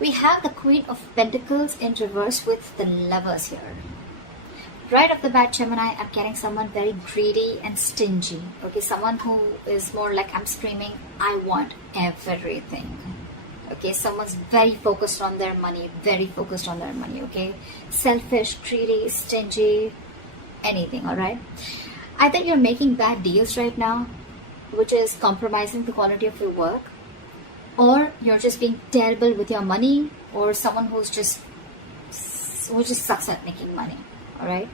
We have the Queen of Pentacles in reverse with the Lovers here. Right off the bat, Gemini, I'm getting someone very greedy and stingy. Okay, someone who is more like, I'm screaming, I want everything. Okay, someone's very focused on their money, okay? Selfish, greedy, stingy, anything, all right? Either you're making bad deals right now, which is compromising the quality of your work, or you're just being terrible with your money, or someone who just sucks at making money. All right.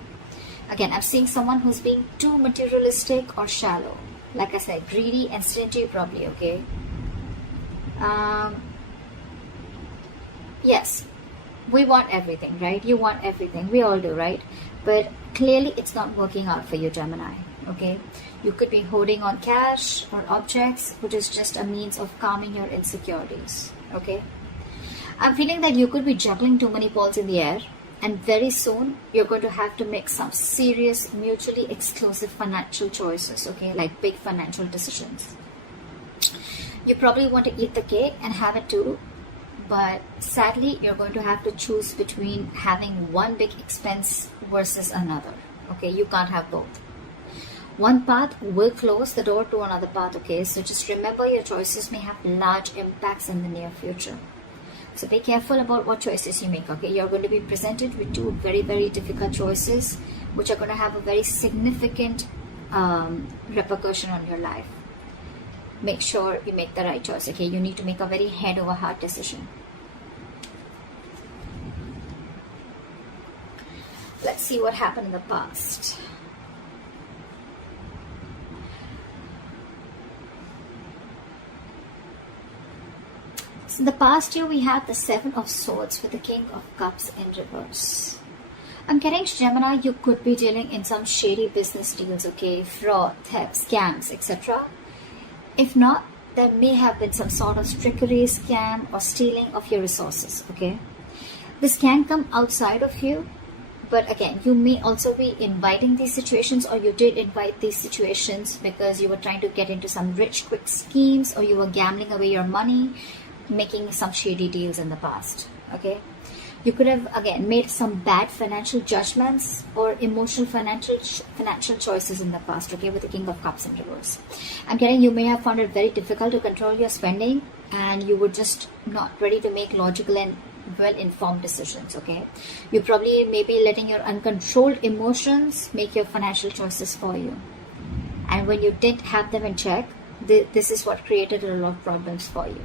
Again, I'm seeing someone who's being too materialistic or shallow. Like I said, greedy and stingy probably, okay? Yes, we want everything, right? You want everything. We all do, right? But clearly it's not working out for you, Gemini, okay? You could be holding on cash or objects, which is just a means of calming your insecurities, okay? I'm feeling that you could be juggling too many balls in the air. And very soon, you're going to have to make some serious, mutually exclusive financial choices, okay? Like big financial decisions. You probably want to eat the cake and have it too. But sadly, you're going to have to choose between having one big expense versus another, okay? You can't have both. One path will close the door to another path, okay? So just remember, your choices may have large impacts in the near future. So be careful about what choices you make, okay? You're going to be presented with two very, very difficult choices, which are going to have a very significant repercussion on your life. Make sure you make the right choice, okay? You need to make a very head over heart decision. Let's see what happened in the past. In the past year, we had the Seven of Swords with the King of Cups in reverse. I'm getting, Gemini, you could be dealing in some shady business deals, okay? Fraud, theft, scams, etc. If not, there may have been some sort of trickery, scam, or stealing of your resources, okay? This can come outside of you, but again, you may also be inviting these situations, or you did invite these situations because you were trying to get into some rich, quick schemes, or you were gambling away your money, making some shady deals in the past, okay? You could have, again, made some bad financial judgments or emotional financial choices in the past, okay, with the King of Cups in reverse. I'm getting, you may have found it very difficult to control your spending, and you were just not ready to make logical and well-informed decisions, okay? You probably may be letting your uncontrolled emotions make your financial choices for you. And when you didn't have them in check, this is what created a lot of problems for you.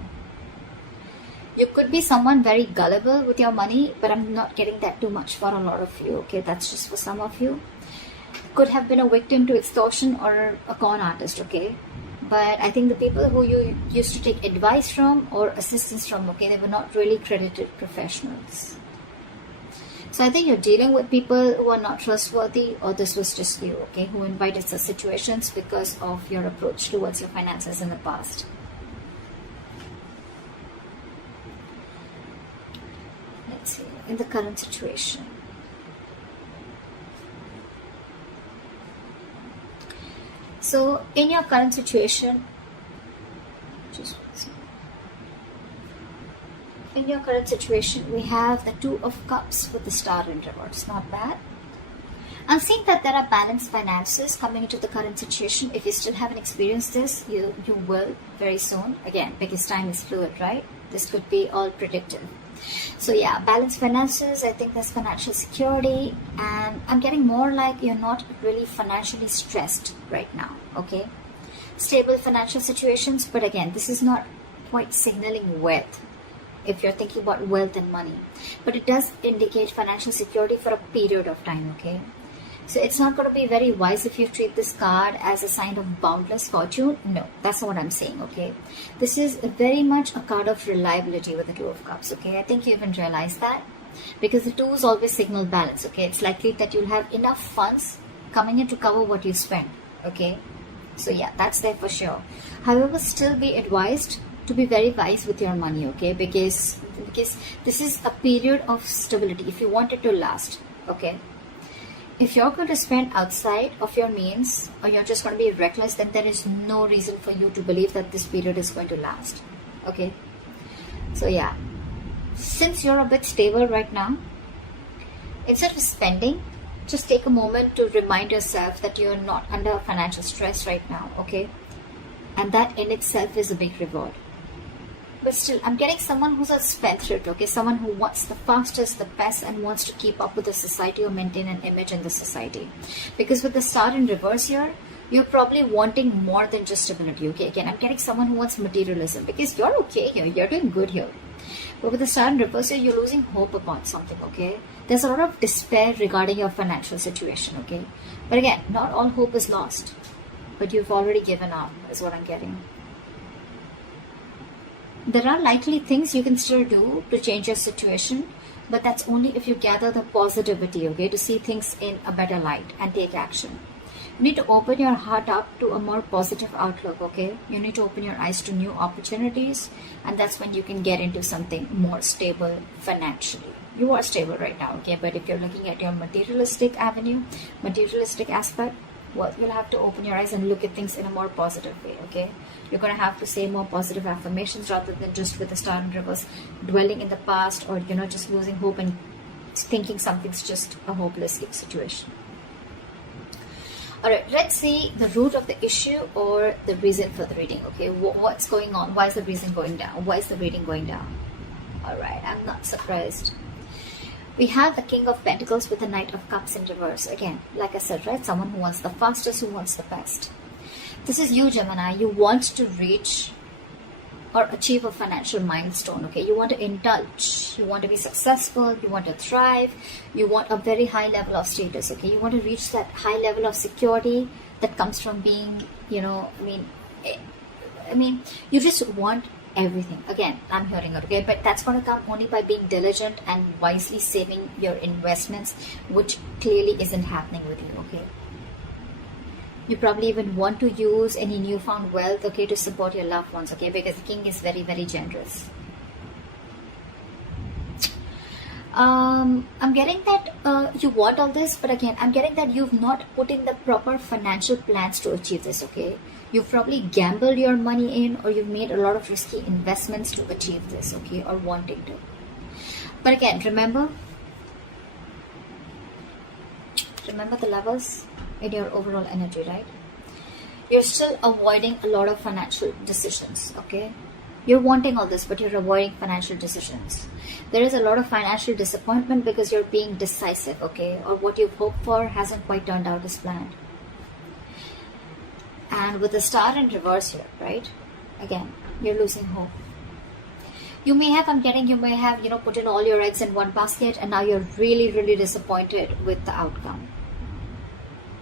You could be someone very gullible with your money, but I'm not getting that too much for a lot of you, okay? That's just for some of you. Could have been a victim to extortion or a con artist, okay? But I think the people who you used to take advice from or assistance from, okay, they were not really credited professionals. So I think you're dealing with people who are not trustworthy, or this was just you, okay, who invited such situations because of your approach towards your finances in the past. Let's see, in the current situation. So in your current situation, we have the Two of Cups with the Star in reverse. Not bad. I'm seeing that there are balanced finances coming into the current situation. If you still haven't experienced this, you will very soon. Again, because time is fluid, right? This could be all predictive. So yeah, balanced finances, I think there's financial security, and I'm getting more like you're not really financially stressed right now, okay? Stable financial situations, but again, this is not quite signaling wealth if you're thinking about wealth and money, but it does indicate financial security for a period of time, okay? So it's not going to be very wise if you treat this card as a sign of boundless fortune. No, that's not what I'm saying, okay? This is very much a card of reliability with the Two of Cups, okay? I think you even realize that, because the twos always signal balance, okay? It's likely that you'll have enough funds coming in to cover what you spend, okay? So yeah, that's there for sure. However, still be advised to be very wise with your money, okay? Because this is a period of stability if you want it to last, okay? If you're going to spend outside of your means, or you're just going to be reckless, then there is no reason for you to believe that this period is going to last, okay? So yeah, since you're a bit stable right now, instead of spending, just take a moment to remind yourself that you're not under financial stress right now, okay? And that in itself is a big reward. But still, I'm getting someone who's a spendthrift, okay? Someone who wants the fastest, the best, and wants to keep up with the society or maintain an image in the society. Because with the star in reverse here, you're probably wanting more than just stability, okay? Again, I'm getting someone who wants materialism, because you're okay here, you're doing good here. But with the star in reverse here, you're losing hope about something, okay? There's a lot of despair regarding your financial situation, okay? But again, not all hope is lost. But you've already given up, is what I'm getting. There are likely things you can still do to change your situation, but that's only if you gather the positivity, okay, to see things in a better light and take action. You need to open your heart up to a more positive outlook, okay? You need to open your eyes to new opportunities, and that's when you can get into something more stable financially. You are stable right now, okay? But if you're looking at your materialistic avenue, materialistic aspect, well, you'll have to open your eyes and look at things in a more positive way, okay? You're going to have to say more positive affirmations rather than just with the star in reverse dwelling in the past, or, you know, just losing hope and thinking something's just a hopeless situation. Alright, let's see the root of the issue or the reason for the reading, okay? What's going on? Why is the reason going down? Why is the reading going down? Alright, I'm not surprised. We have the King of Pentacles with the Knight of Cups in reverse. Again, like I said, right? Someone who wants the fastest, who wants the best. This is you, Gemini. You want to reach or achieve a financial milestone, okay? You want to indulge. You want to be successful. You want to thrive. You want a very high level of status, okay? You want to reach that high level of security that comes from being, you know, I mean, you just want everything. Again, I'm hearing it, okay? But that's going to come only by being diligent and wisely saving your investments, which clearly isn't happening with you, okay? You probably even want to use any newfound wealth, okay, to support your loved ones, okay? Because the king is very, very generous. I'm getting that you want all this, but again, I'm getting that you've not put in the proper financial plans to achieve this, okay? You've probably gambled your money in, or you've made a lot of risky investments to achieve this, okay, or wanting to. But again, remember the levels in your overall energy, right? You're still avoiding a lot of financial decisions, okay? You're wanting all this, but you're avoiding financial decisions. There is a lot of financial disappointment because you're being decisive, okay? Or what you've hoped for hasn't quite turned out as planned. And with the star in reverse here, right? Again, you're losing hope. You may have, you know, put in all your eggs in one basket, and now you're really, really disappointed with the outcome.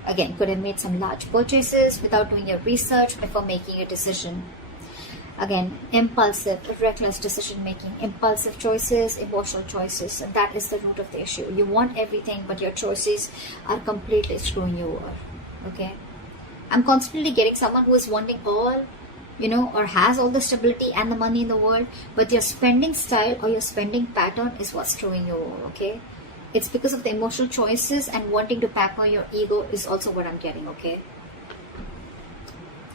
Again, could have made some large purchases without doing your research before making a decision. Again, impulsive, reckless decision making, impulsive choices, emotional choices, and that is the root of the issue. You want everything, but your choices are completely screwing you over, okay? I'm constantly getting someone who is wanting all, you know, or has all the stability and the money in the world, but your spending style or your spending pattern is what's screwing you over, okay? It's because of the emotional choices and wanting to pamper your ego is also what I'm getting, okay?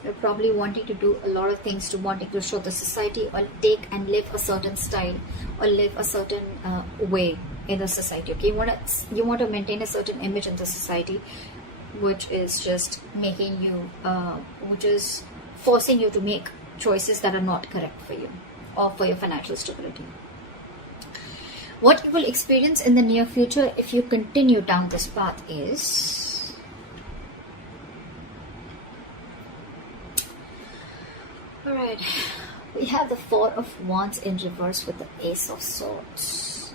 You're probably wanting to do a lot of things, wanting to show the society or take and live a certain style or live a certain way in the society, okay? You want to maintain a certain image in the society, which is just making you, which is forcing you to make choices that are not correct for you or for your financial stability. What you will experience in the near future if you continue down this path is alright, we have the Four of Wands in reverse with the Ace of Swords.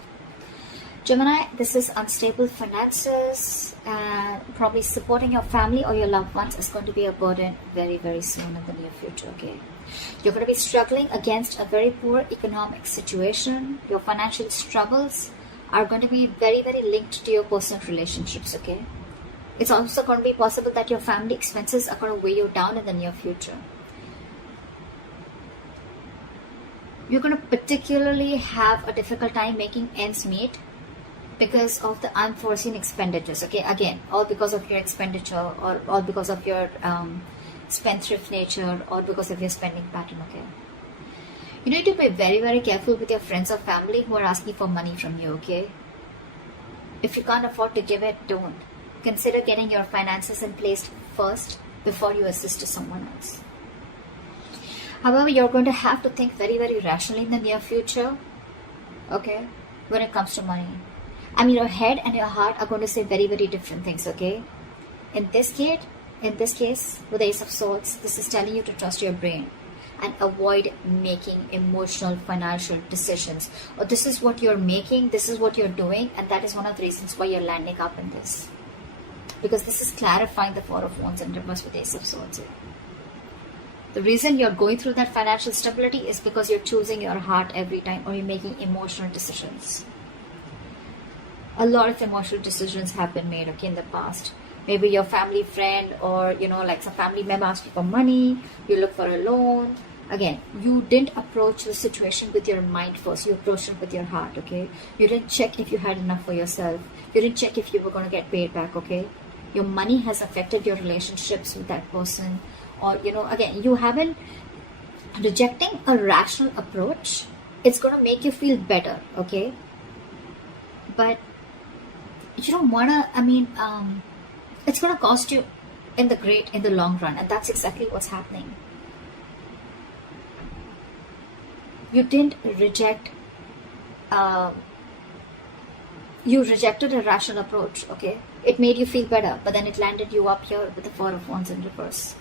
Gemini, this is unstable finances, and probably supporting your family or your loved ones is going to be a burden very, very soon in the near future, okay? You're going to be struggling against a very poor economic situation. Your financial struggles are going to be very, very linked to your personal relationships, okay? It's also going to be possible that your family expenses are going to weigh you down in the near future. You're going to particularly have a difficult time making ends meet because of the unforeseen expenditures, okay? Again, all because of your expenditure or all because of your spendthrift nature or because of your spending pattern, okay? You need to be very, very careful with your friends or family who are asking for money from you, okay? If you can't afford to give it, don't. Consider getting your finances in place first before you assist to someone else. However, you're going to have to think very, very rationally in the near future, okay, when it comes to money. I mean, your head and your heart are going to say very, very different things, okay? In this case, with the Ace of Swords, this is telling you to trust your brain and avoid making emotional financial decisions. Or this is what you're making, this is what you're doing, and that is one of the reasons why you're landing up in this. Because this is clarifying the Four of Wands in reverse with the Ace of Swords here. The reason you're going through that financial stability is because you're choosing your heart every time, or you're making emotional decisions. A lot of emotional decisions have been made, okay, in the past. Maybe your family friend or, like some family member asks you for money, you look for a loan. Again, you didn't approach the situation with your mind first, you approached it with your heart, okay? You didn't check if you had enough for yourself. You didn't check if you were going to get paid back, okay? Your money has affected your relationships with that person. Or, again, you haven't rejecting a rational approach. It's going to make you feel better, okay? But you don't want to, it's going to cost you in the long run. And that's exactly what's happening. You didn't reject, you rejected a rational approach, okay? It made you feel better, but then it landed you up here with the Four of Wands in reverse.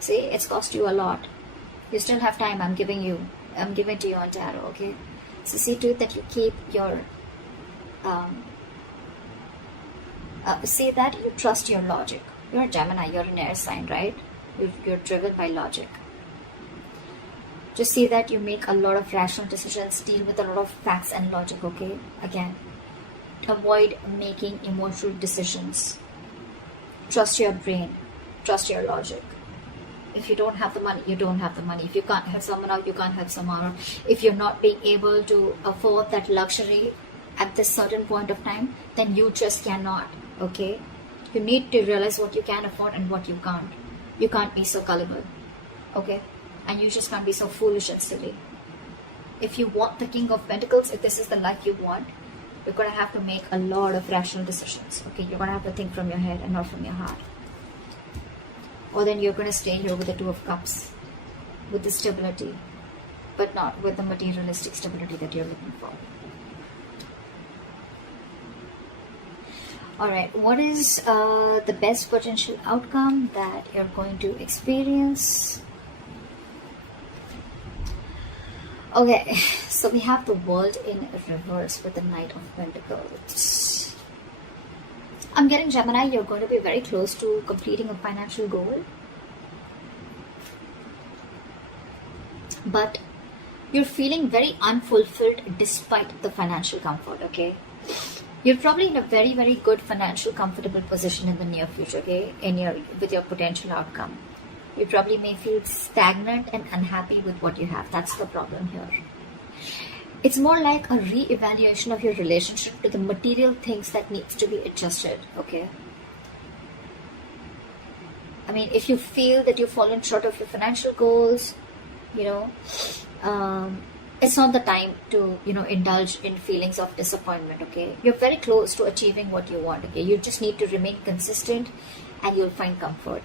See, it's cost you a lot. You still have time. I'm giving to you on tarot, okay? So see to it that you keep your, say that you trust your logic. You're a Gemini, you're an air sign, right? You're driven by logic. Just see that you make a lot of rational decisions, deal with a lot of facts and logic, okay? Again, avoid making emotional decisions. Trust your brain, trust your logic. If you don't have the money, you don't have the money. If you can't help someone out, you can't help someone out. If you're not being able to afford that luxury at this certain point of time, then you just cannot, okay? You need to realize what you can afford and what you can't. You can't be so gullible, okay? And you just can't be so foolish and silly. If you want the King of Pentacles, if this is the life you want, you're going to have to make a lot of rational decisions, okay? You're going to have to think from your head and not from your heart. Or then you're going to stay here with the Two of Cups, with the stability, but not with the materialistic stability that you're looking for. Alright, what is the best potential outcome that you're going to experience? Okay, so we have the World in reverse with the Knight of Pentacles. I'm getting Gemini, you're going to be very close to completing a financial goal. But you're feeling very unfulfilled despite the financial comfort, okay? You're probably in a very, very good financial comfortable position in the near future, okay? With your potential outcome. You probably may feel stagnant and unhappy with what you have. That's the problem here. It's more like a re-evaluation of your relationship to the material things that needs to be adjusted, okay? I mean, if you feel that you've fallen short of your financial goals, it's not the time to, indulge in feelings of disappointment, okay? You're very close to achieving what you want, okay? You just need to remain consistent and you'll find comfort.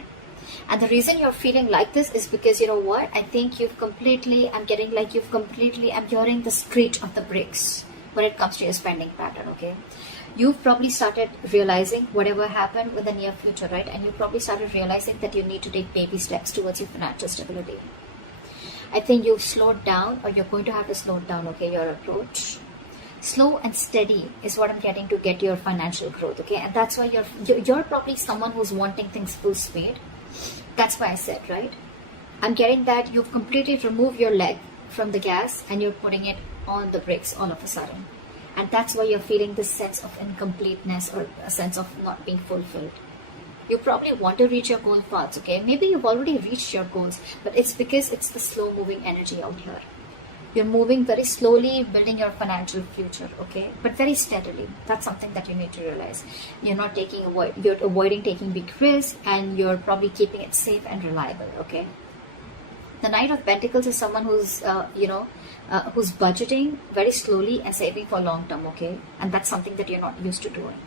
And the reason you're feeling like this is because, you know what? I think I'm hearing the screech of the brakes when it comes to your spending pattern, okay? You've probably started realizing whatever happened in the near future, right? And you probably started realizing that you need to take baby steps towards your financial stability. I think you've slowed down, or you're going to have to slow down, okay, your approach. Slow and steady is what I'm getting to get your financial growth, okay? And that's why you're probably someone who's wanting things full speed. That's why I said, right? I'm getting that you've completely removed your leg from the gas and you're putting it on the brakes all of a sudden. And that's why you're feeling this sense of incompleteness or a sense of not being fulfilled. You probably want to reach your goal fast, okay? Maybe you've already reached your goals, but it's because it's the slow moving energy out here. You're moving very slowly, building your financial future, okay? But very steadily. That's something that you need to realize. You're avoiding taking big risks, and you're probably keeping it safe and reliable, okay? The Knight of Pentacles is someone who's, who's budgeting very slowly and saving for long term, okay? And that's something that you're not used to doing.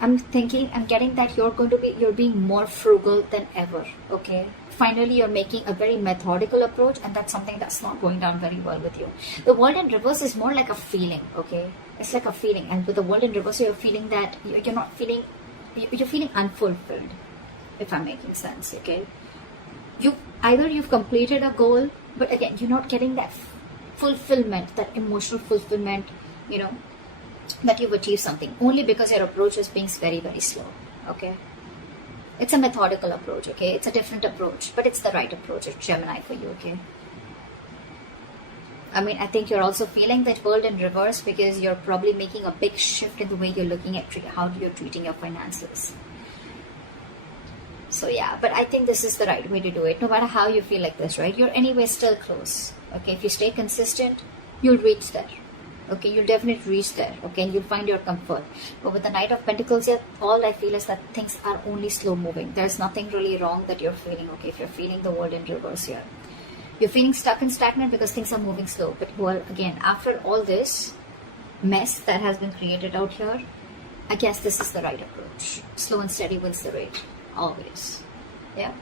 I'm getting that you're being more frugal than ever, okay? Finally, you're making a very methodical approach, and that's something that's not going down very well with you. The World in Reverse is more like a feeling, okay? It's like a feeling, and with the World in Reverse, you're feeling that you're feeling unfulfilled, if I'm making sense, okay? You've completed a goal, but again, you're not getting that fulfillment, that emotional fulfillment, that you've achieved something, only because your approach is being very, very slow, okay? It's a methodical approach, okay? It's a different approach, but it's the right approach. It's Gemini for you, okay? I think you're also feeling that World in Reverse because you're probably making a big shift in the way you're looking at how you're treating your finances. So yeah, but I think this is the right way to do it. No matter how you feel like this, right? You're anyway still close, okay? If you stay consistent, you'll reach there. Okay, you'll definitely reach there, okay, and you'll find your comfort. But with the Knight of Pentacles here, all I feel is that things are only slow moving. There's nothing really wrong that you're feeling, okay, if you're feeling the World in Reverse here. You're feeling stuck and stagnant because things are moving slow. But well, again, after all this mess that has been created out here, I guess this is the right approach. Slow and steady wins the race, always. Yeah.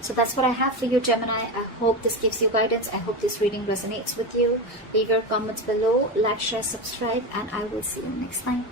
So that's what I have for you, Gemini. I hope this gives you guidance. I hope this reading resonates with you. Leave your comments below, like, share, subscribe, and I will see you next time.